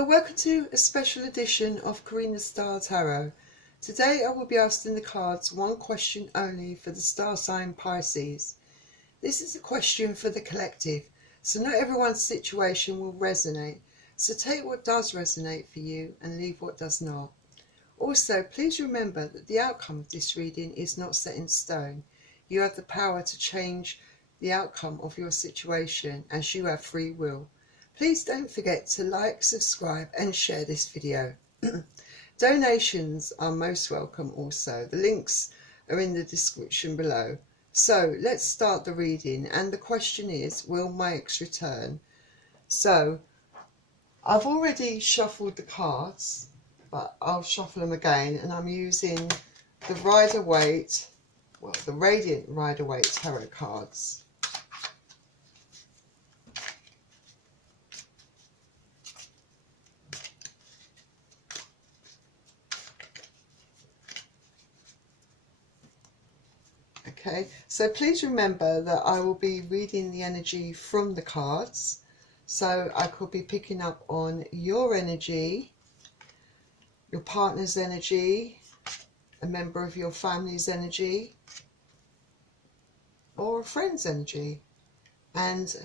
Hello, welcome to a special edition of Karina's Star Tarot. Today I will be asking the cards one question only for the star sign Pisces. This is a question for the collective, so not everyone's situation will resonate. So take what does resonate for you and leave what does not. Also, please remember that the outcome of this reading is not set in stone. You have the power to change the outcome of your situation as you have free will. Please don't forget to like, subscribe and share this video. Donations are most welcome also. The links are in the description below. So let's start the reading, and the question is, will my ex return? So I've already shuffled the cards, but I'll shuffle them again, and I'm using the Rider-Waite, well, the Radiant Rider-Waite tarot cards. Okay, so please remember that I will be reading the energy from the cards. So I could be picking up on your energy, your partner's energy, a member of your family's energy, or a friend's energy. And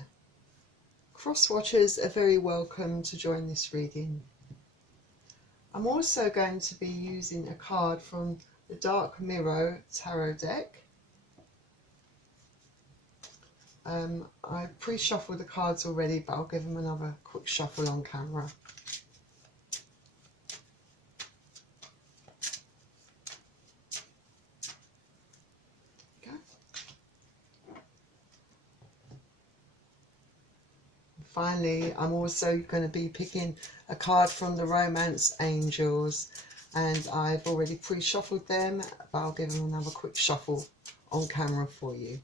cross watchers are very welcome to join this reading. I'm also going to be using a card from the Dark Mirror Tarot deck. I pre-shuffled the cards already, but I'll give them another quick shuffle on camera. Okay. Finally, I'm also going to be picking a card from the Romance Angels, and I've already pre-shuffled them, but I'll give them another quick shuffle on camera for you.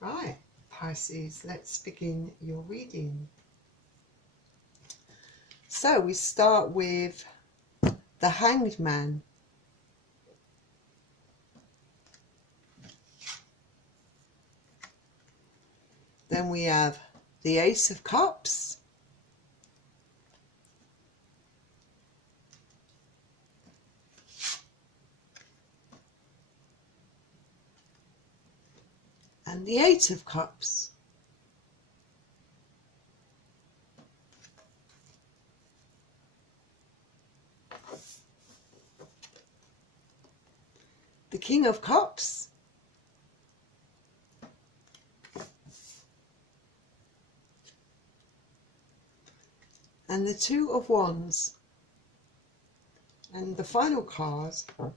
Right, Pisces, let's begin your reading. So we start with the Hanged Man. Then we have the Ace of Cups. And the Eight of Cups. The King of Cups. And the Two of Wands. And the final card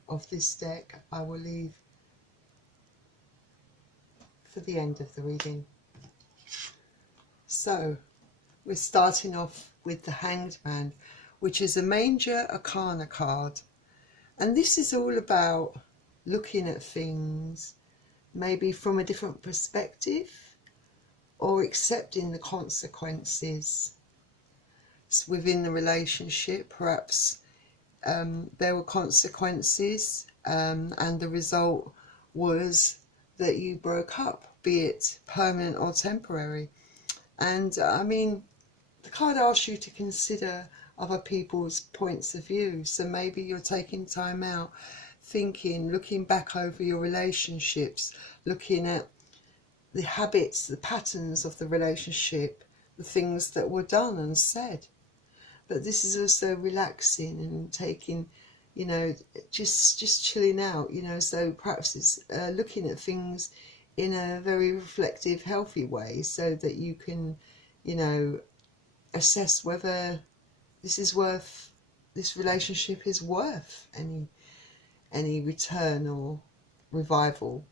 of this deck I will leave for the end of the reading. So we're starting off with the Hanged Man, which is a Major Arcana card, and this is all about looking at things maybe from a different perspective, or accepting the consequences within the relationship. Perhaps there were consequences, and the result was that you broke up, be it permanent or temporary. And I mean, the card asks you to consider other people's points of view. So maybe you're taking time out, thinking, looking back over your relationships, looking at the habits, the patterns of the relationship, the things that were done and said. But this is also relaxing and taking, you know, just chilling out, you know. So perhaps it's looking at things in a very reflective, healthy way, so that you can, you know, assess whether this relationship is worth any return or revival.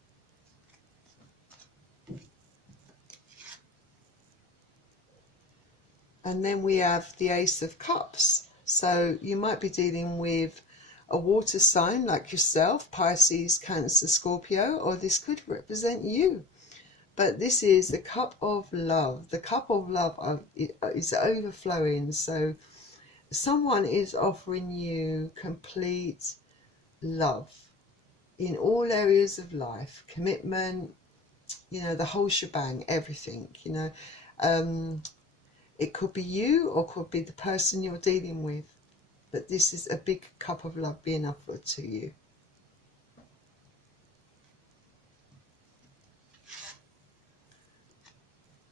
And then we have the Ace of Cups. So you might be dealing with a water sign like yourself, Pisces, Cancer, Scorpio, or this could represent you. But this is the cup of love. The cup of love is overflowing. So someone is offering you complete love. in all areas of life, commitment, you know, the whole shebang, everything, you know. It could be you or could be the person you're dealing with, but this is a big cup of love being offered to you.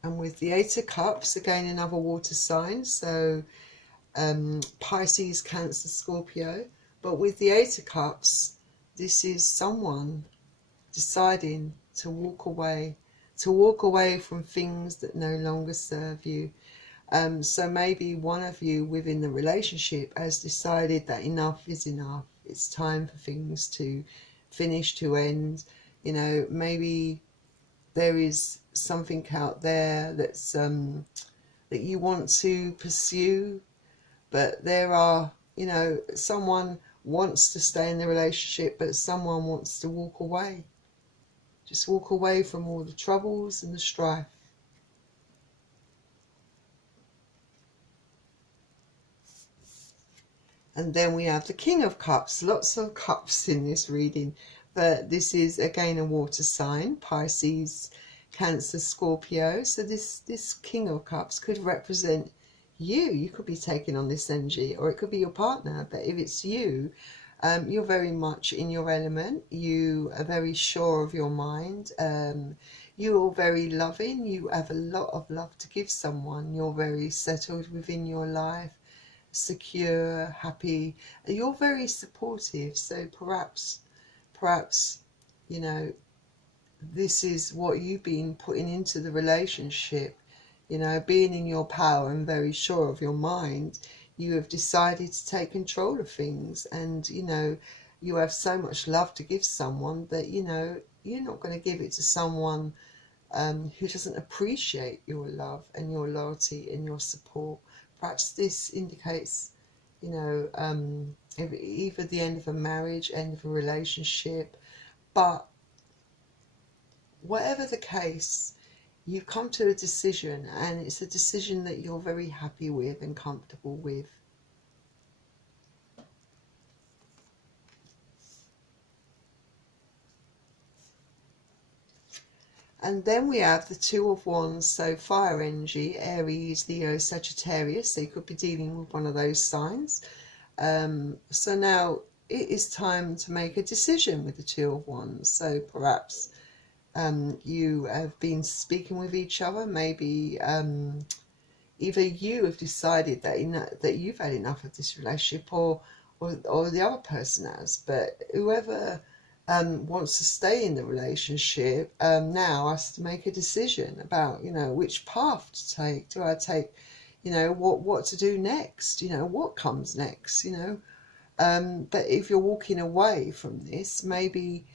And with the Eight of Cups, again another water sign, so Pisces, Cancer, Scorpio. But with the Eight of Cups, this is someone deciding to walk away from things that no longer serve you. So maybe one of you within the relationship has decided that enough is enough. It's time for things to finish, to end. You know, maybe there is something out there that's that you want to pursue, but there are, you know, someone wants to stay in the relationship, but someone wants to walk away. Just walk away from all the troubles and the strife. And then we have the King of Cups. Lots of cups in this reading, but this is again a water sign, Pisces, Cancer, Scorpio. So this King of Cups could represent you. You could be taking on this energy, or it could be your partner. But if it's you, you're very much in your element. You are very sure of your mind. You're very loving. You have a lot of love to give someone. You're very settled within your life, secure, happy. You're very supportive. So perhaps, you know, this is what you've been putting into the relationship. You know, being in your power and very sure of your mind, you have decided to take control of things, and you know, you have so much love to give someone that, you know, you're not going to give it to someone who doesn't appreciate your love and your loyalty and your support. Perhaps this indicates, you know, either the end of a marriage, end of a relationship, but whatever the case, you've come to a decision, and it's a decision that you're very happy with and comfortable with. And then we have the Two of Wands, so fire energy, Aries, Leo, Sagittarius. So you could be dealing with one of those signs. So now it is time to make a decision with the Two of Wands. So perhaps you have been speaking with each other. Maybe either you have decided that that you've had enough of this relationship, or the other person has. But whoever wants to stay in the relationship now has to make a decision about, you know, which path to take. Do I take, you know, what to do next? You know, what comes next? You know, but if you're walking away from this, maybe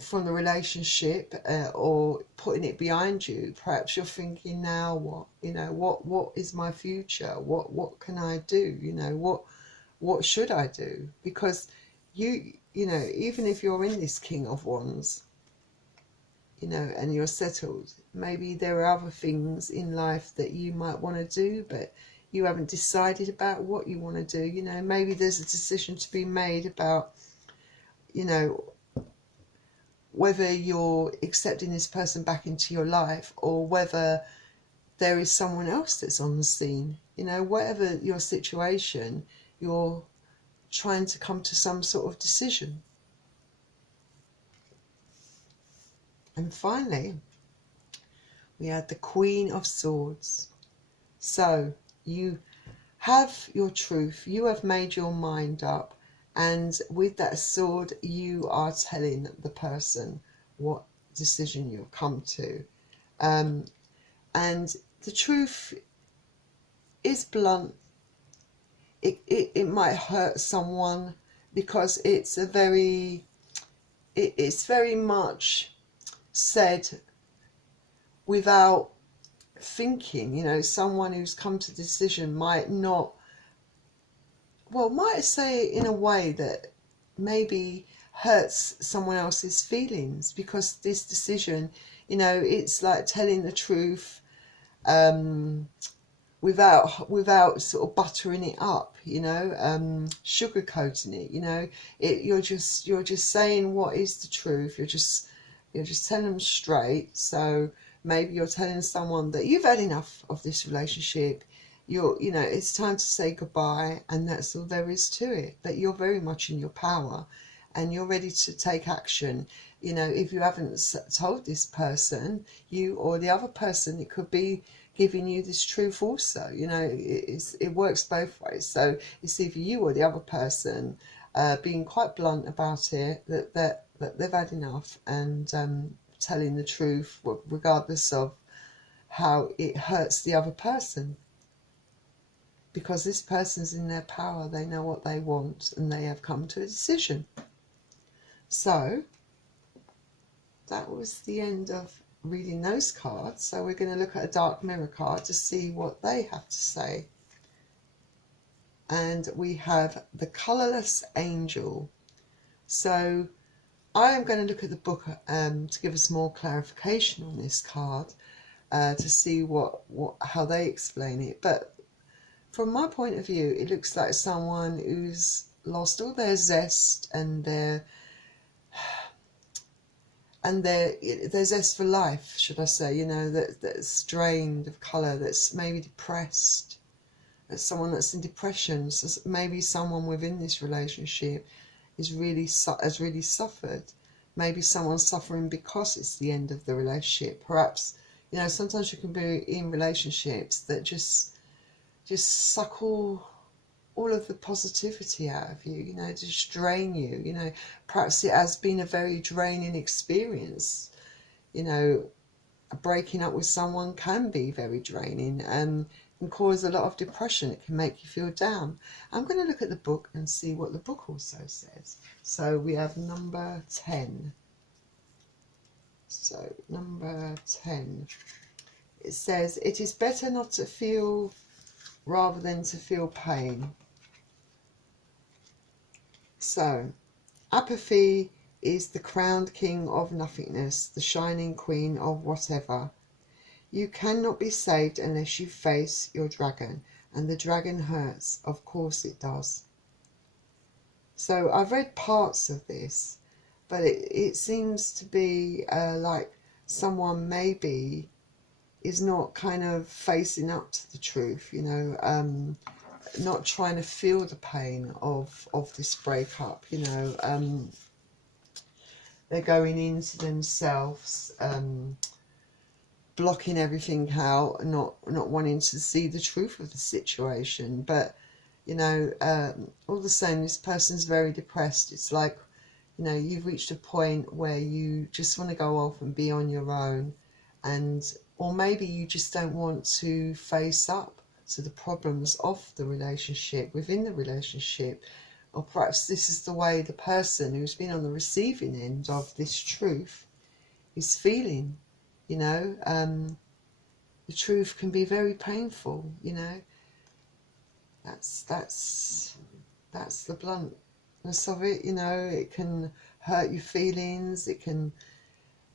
from the relationship, or putting it behind you, perhaps you're thinking, now what? You know, what is my future? What can I do? You know, what should I do? Because you know, even if you're in this King of Wands, you know, and you're settled, maybe there are other things in life that you might want to do, but you haven't decided about what you want to do. You know, maybe there's a decision to be made about, you know, whether you're accepting this person back into your life, or whether there is someone else that's on the scene. You know, whatever your situation, you're trying to come to some sort of decision. And finally, we had the Queen of Swords. So you have your truth, you have made your mind up, and with that sword you are telling the person what decision you've come to. And the truth is blunt. It might hurt someone, because it's very much said without thinking. You know, someone who's come to decision might not, well, might say it in a way that maybe hurts someone else's feelings, because this decision, you know, it's like telling the truth without sort of buttering it up, you know, sugarcoating it, you know. You're just saying what is the truth. You're just telling them straight. So maybe you're telling someone that you've had enough of this relationship. You know, it's time to say goodbye, and that's all there is to it. But you're very much in your power, and you're ready to take action. You know, if you haven't told this person, you or the other person, it could be giving you this truth also. You know, it works both ways. So it's either you or the other person being quite blunt about it, that they've had enough, and telling the truth, regardless of how it hurts the other person. Because this person's in their power, they know what they want, and they have come to a decision. So that was the end of reading those cards. So we're going to look at a dark mirror card to see what they have to say. And we have the Colourless Angel. So I am going to look at the book to give us more clarification on this card, to see how they explain it. But from my point of view, it looks like someone who's lost all their zest and their zest for life, should I say, you know, that's drained of colour, that's maybe depressed. That's someone that's in depression. So maybe someone within this relationship has really suffered. Maybe someone's suffering because it's the end of the relationship. Perhaps, you know, sometimes you can be in relationships that just suck all of the positivity out of you, you know, just drain you, you know. Perhaps it has been a very draining experience. You know, breaking up with someone can be very draining and can cause a lot of depression. It can make you feel down. I'm going to look at the book and see what the book also says. So we have number 10. So number 10, it says, it is better not to feel rather than to feel pain. So, apathy is the crowned king of nothingness, the shining queen of whatever. You cannot be saved unless you face your dragon, and the dragon hurts, of course it does. So I've read parts of this, but it seems to be like someone maybe is not kind of facing up to the truth, you know, not trying to feel the pain of this breakup, you know. They're going into themselves, blocking everything out, not wanting to see the truth of the situation. But, you know, all the same, this person's very depressed. It's like, you know, you've reached a point where you just want to go off and be on your own, or maybe you just don't want to face up to the problems of the relationship, within the relationship. Or perhaps this is the way the person who's been on the receiving end of this truth is feeling, you know. The truth can be very painful, you know. That's the bluntness of it, you know. It can hurt your feelings, it can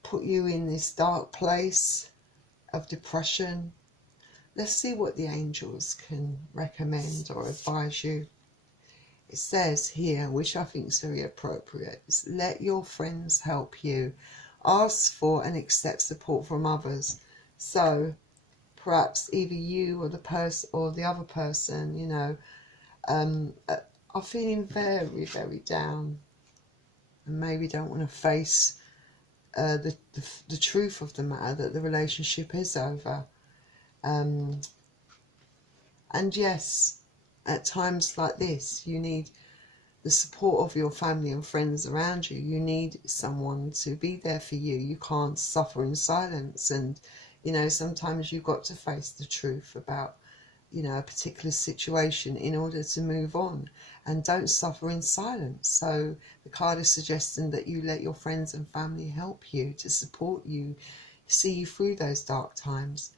put you in this dark place of depression. Let's see what the angels can recommend or advise you. It says here, which I think is very appropriate, is let your friends help you. Ask for and accept support from others. So perhaps either you or the other person, you know, are feeling very, very down, and maybe don't want to face the truth of the matter, that the relationship is over. And yes, at times like this, you need the support of your family and friends around you. You need someone to be there for you. You can't suffer in silence. And, you know, sometimes you've got to face the truth about, you know, a particular situation in order to move on, and don't suffer in silence. So the card is suggesting that you let your friends and family help you, to support you, see you through those dark times.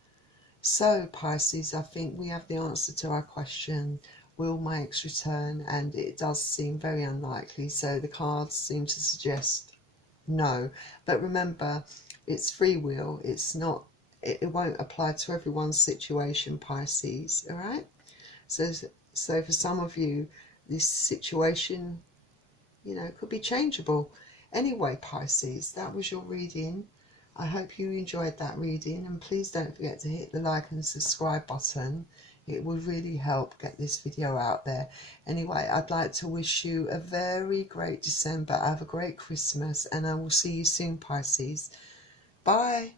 So Pisces, I think we have the answer to our question, will my ex return? And it does seem very unlikely. So the cards seem to suggest no. But remember, it's free will. It's not it won't apply to everyone's situation, Pisces, all right? So for some of you, this situation, you know, could be changeable. Anyway, Pisces, that was your reading. I hope you enjoyed that reading, and please don't forget to hit the like and subscribe button. It would really help get this video out there. Anyway, I'd like to wish you a very great December. Have a great Christmas, and I will see you soon, Pisces. Bye.